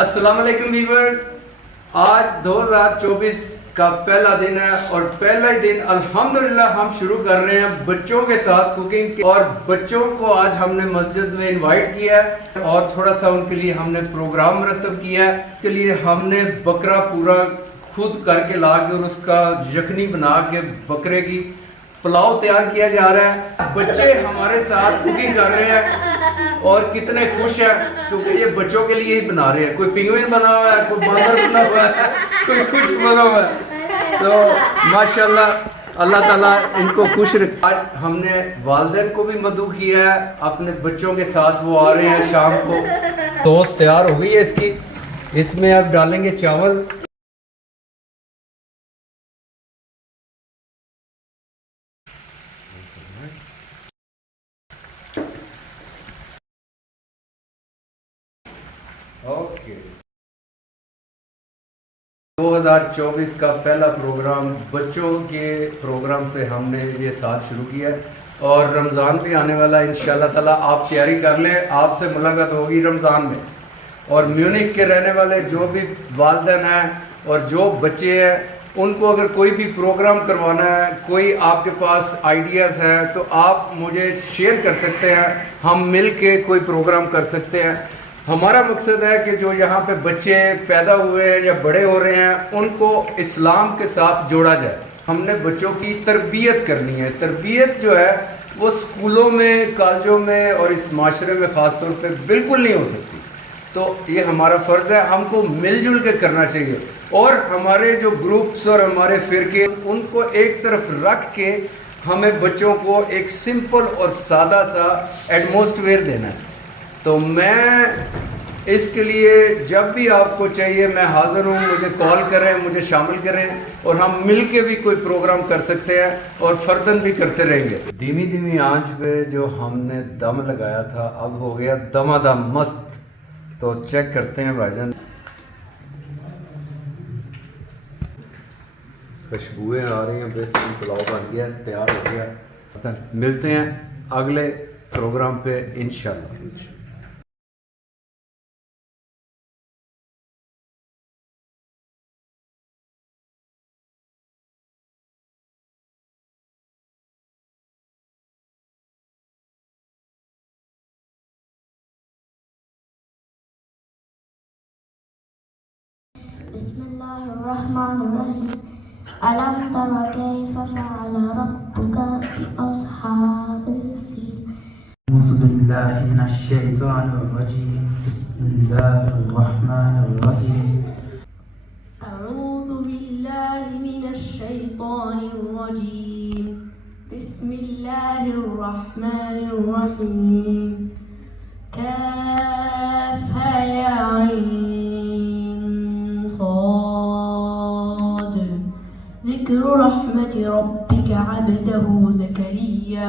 अस्सलाम वालेकुम व्यूअर्स, आज 2024 का पहला दिन है और पहला ही दिन अल्हम्दुलिल्लाह हम शुरू कर रहे हैं बच्चों के साथ कुकिंग और बच्चों को आज हमने मस्जिद में इनवाइट किया है और थोड़ा सा उनके लिए हमने प्रोग्राम मुरतब किया है। इसके लिए हमने बकरा पूरा खुद करके ला के और उसका यखनी बना के बकरे की पुलाव तैयार किया जा रहा है। बच्चे हमारे साथ कुकिंग कर रहे हैं और कितने खुश हैं क्योंकि ये बच्चों के लिए ही बना रहे हैं। कोई पिंगुइन बना हुआ है, कोई बांदर बना हुआ है, कोई कुछ बना हुआ है। तो माशाल्लाह अल्लाह ताला इनको खुश रखे। आज हमने वालिदैन को भी मदऊ किया है अपने बच्चों के साथ, वो आ रहे हैं शाम को। सॉस तैयार हो गई है इसकी, इसमें अब डालेंगे चावल। ओके, 2024 का पहला प्रोग्राम बच्चों के प्रोग्राम से हमने ये साथ शुरू किया है और रमज़ान भी आने वाला है। इंशाल्लाह ताला आप तैयारी कर लें, आपसे मुलाकात होगी रमज़ान में। और म्यूनिख के रहने वाले जो भी वालिदैन हैं और जो बच्चे हैं, उनको अगर कोई भी प्रोग्राम करवाना है, कोई आपके पास आइडियाज़ हैं तो आप मुझे शेयर कर सकते हैं, हम मिल के कोई प्रोग्राम कर सकते हैं। हमारा मकसद है कि जो यहाँ पे बच्चे पैदा हुए हैं या बड़े हो रहे हैं, उनको इस्लाम के साथ जोड़ा जाए। हमने बच्चों की तरबियत करनी है। तरबियत जो है वो स्कूलों में, कॉलेजों में और इस माशरे में ख़ास तौर पे बिल्कुल नहीं हो सकती। तो ये हमारा फ़र्ज़ है, हमको मिलजुल के करना चाहिए। और हमारे जो ग्रुप्स और हमारे फ़िरके, उनको एक तरफ रख के हमें बच्चों को एक सिंपल और सादा सा एटमॉस्फेयर देना है। तो मैं इसके लिए जब भी आपको चाहिए मैं हाज़िर हूँ, मुझे कॉल करें, मुझे शामिल करें और हम मिल के भी कोई प्रोग्राम कर सकते हैं और फर्दन भी करते रहेंगे। धीमी धीमी आंच पे जो हमने दम लगाया था अब हो गया दमादम मस्त। तो चेक करते हैं भाईजान, खुशबुएं आ रही हैं, बेहतरीन पुलाव बन गया, तैयार हो गया। मिलते हैं अगले प्रोग्राम पे इंशाल्लाह। बिस्मिल्लाहिर्रहमानिर्रहीम। अलम तरा कैफ़ फ़अल रब्बुका बिअस्हाबिल फ़ील। अऊज़ु बिल्लाहि मिनश शैतानिर रजीम। बिस्मिल्लाहिर्रहमानिर्रहीम। अऊज़ु बिल्लाहि मिनश शैतानिर रजीम। बिस्मिल्लाहिर्रहमानिर्रहीम। काफ़ या ऐन साद। ज़िक्र रहमति रब्बिका अब्दहु Zakaria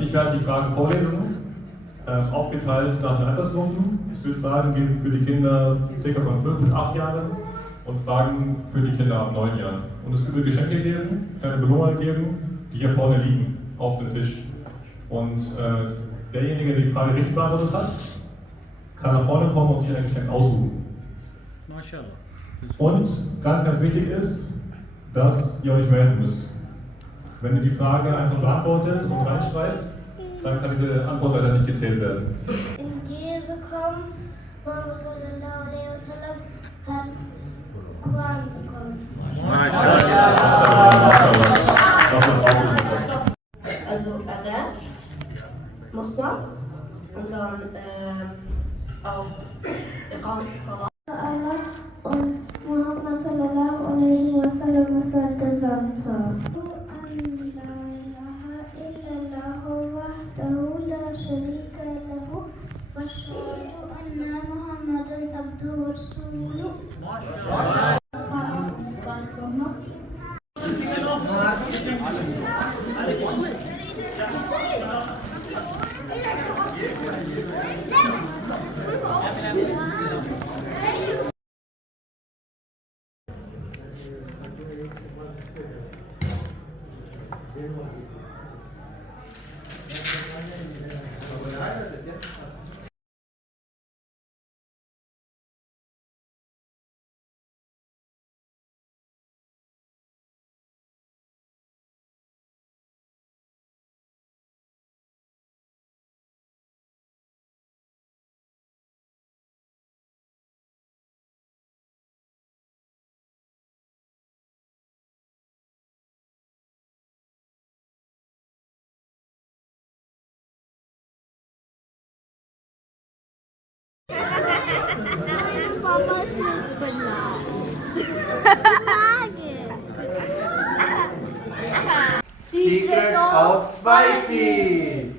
Ich werde die Fragen vorlesen, aufgeteilt nach den Altersgruppen. Es wird Fragen geben für die Kinder ca. von 5 bis 8 Jahren und Fragen für die Kinder ab 9 Jahren. Und es wird Geschenke geben, kleine Belohnungen geben, die hier vorne liegen, auf dem Tisch. Und derjenige, der die Frage richtig beantwortet hat, kann nach vorne kommen und sich ein Geschenk aussuchen. Und ganz, ganz wichtig ist, dass ihr euch melden müsst. Wenn ihr die Frage einfach beantwortet und reinschreibt, dann kann diese Antwort leider nicht gezählt werden. In Jesu kommen, Muhammad sallallahu alaihi wasallam hat Koran bekommen. Also Adhan muss man und dann auch Iqamat Salat. Und Muhammad sallallahu alaihi wasallam ist ein Gesandter. An la ilaha illallah wahdahu la sharika lahu wa ashhadu anna Muhammadan abduhu wa rasuluhu. Papa's milk banana. Secret of spicy.